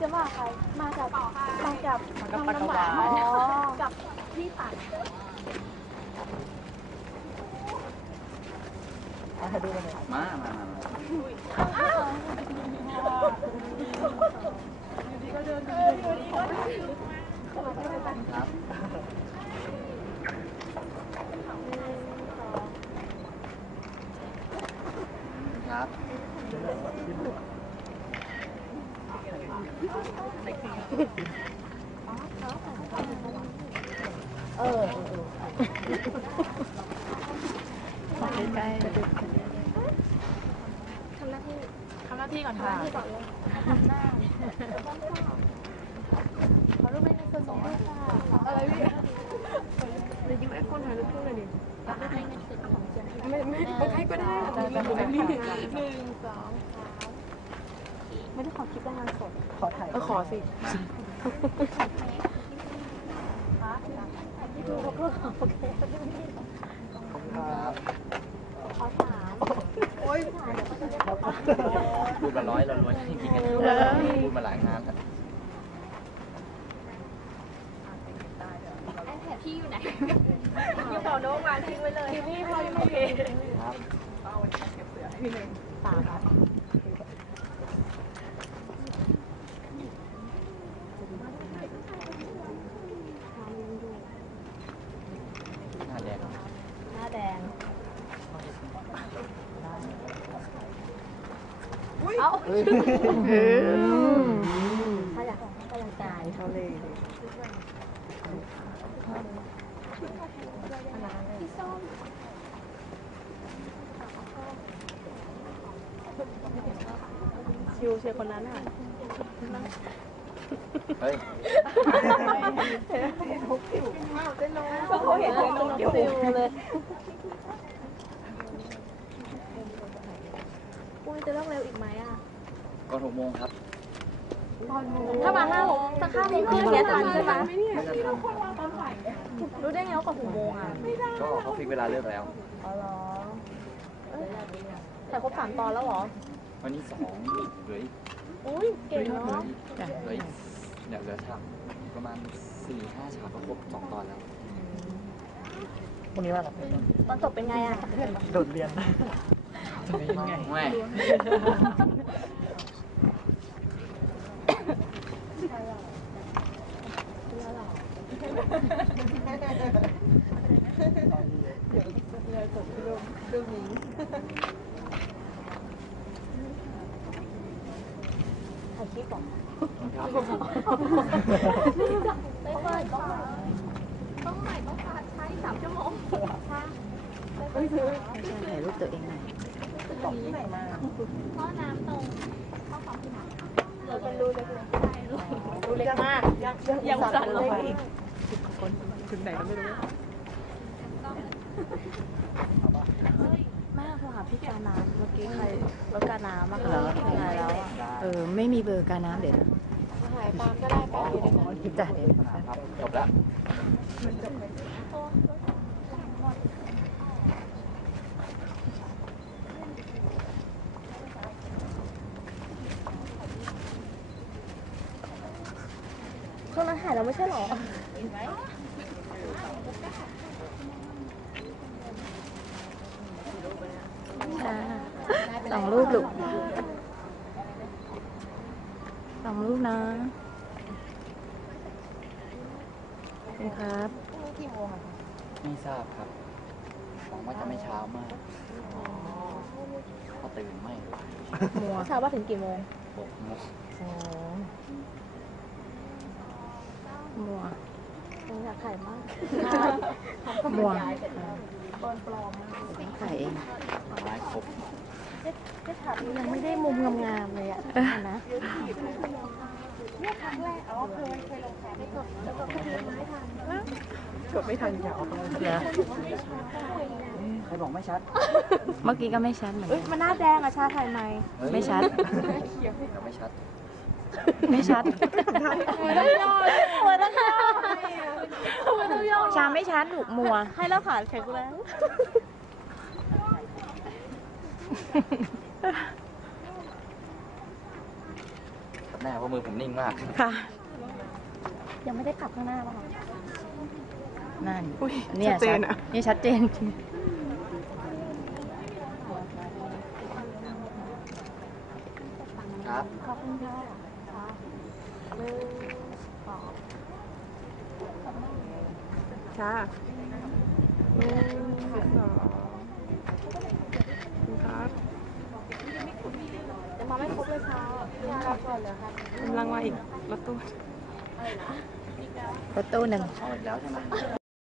จะมาใคร มากับมากับมากับน้องปากน้ำหกาวานหวานอ๋อกับพี่ปัดเอาดูกันเลยมา มามามาครับครับ เออใกล้ๆทำหน้าที่ทำหน้าที่ก่อนค่ะที่ก่อนเลยทำหน้าขอรูปเป็นส่วนสองด้วยค่ะอะไรพี่เดี๋ยวยิ้มไอคอนถ่ายรูปคู่เลยดิให้เงินสดของเจนไม่ไม่ไม่ให้ก็ได้หนึ่งสอง ไม่ได้ขอคลิปรายงานสด ขอถ่ายเออขอสิที่ดูเขาก็โอเคครับขอถามโอ๊ยถามเดี๋ยวเขาจะได้พูดมาร้อยเรารวยจริงๆกันพูดมาหลายงานแล้วไอแพดพี่อยู่ไหนอยู่ต่อโน้ตมาทิ้งไว้เลยพี่พอยังไม่เห็นครับตาครับหน้าแดง หน้าแดง เอ้าถ้าอยากให้กำลังใจเขาเลยพี่ส้มชิวเชียร์คนนั้นอะเฮ้ยก็เขาเห็นเลยน้องเกี่ยวฟิวเลยอุ้ยจะเลิกเร็วอีกไหมอะ ก่อนหกโมงครับ ถ้ามาห้าโมงสักห้าโมงครึ่งเนี้ยทันใช่ไหมไม่ทันครับรู้ได้ไงว่าก่อนหกโมงอะก็เขาฟิกเวลาเลิกแล้ว อ๋อเหรอเอ้ยแต่ครบสามตอนแล้วเหรอ วันนี้สองเหลืออีกอุ้ยเหลืเก่องอีกเนาะเหลืออีกเนี่ยเหลือฉากประมาณสี่ห้าฉากก็ครบสองตอนแล้ว พรุ่งนี้ว่าอะไรตอนจบเป็นไงอะ โดดเรียน ไม่ ถ่ายคลิปเหรอครับไม่เปิดต้องต้องใหม่ต้องการใช้สามชั่วโมงค่ะถ่ายรูปตัวเองหน่อยท่อน้ำตรงท่อของที่ไหนเราเป็นรูเล็กๆใช่รูเล็กมากยังยังสั่นเลยอีก คนถึงไหนก็ไม่รู้แม่โทรหาพี่กาน้ำเมื่อกี้ใครรถกาน้ำอะค่ะใครแล้วอะเออไม่มีเบอร์การน้ำเดี๋ยวนะถ่ายตามก็ได้ไปเดี๋ยวนะจ้ะเดี๋ยวครับจบแล้วช่วงนั้นถ่ายแล้วไม่ใช่เหรอ ค่ะสองรูปลูกสองรูปนะขอบคุณครับไม่ทราบครับหวังว่าจะไม่เช้ามากเพอตื่นไม่ไหวมัวเช้าว่าถึงกี่โมงหกโมงอ๋อมัว อยากถ่ายมากมัวปลอมปลอมถ่ายเองไม้ครบก็ถ่ายยังไม่ได้มุมงามๆเลยอะนะเนี่ยครั้งแรกอ๋อเคยเคยลงแขกไปกดแล้วก็คดีไม้ทันกดไม่ทันอย่าออกเลยเหรอใครบอกไม่ชัด เมื่อกี้ก็ไม่ชัดเหมือนเอ้ยกันมันหน้าแดงอะชาถ่ายไหมเฮ้ยไม่ชัดยังไม่ชัด ไม่ชัดไม่ต้องย่อไม่ต้องย่อไม่ต้องย่อชาไม่ชัดลูกมัว ให้แล้วผ่านแข็งแรงคแน่เพราะมือผมนิ่งมาก ค่ะ ยังไม่ได้ขับข้างหน้าป่ะคะนั่นอุ้ยเนี่ยชัดเจนอะนี่ชัดเจนจริงครับ ขอบคุณค่ะค่ะหนึ่งสอง ค่ะหนึ่งสองคุณครับยังมาไม่ครบเลยค่ะพี่รับก่อนเลยค่ะกำลังมาอีกรถตู้รถตู้หนึ่ง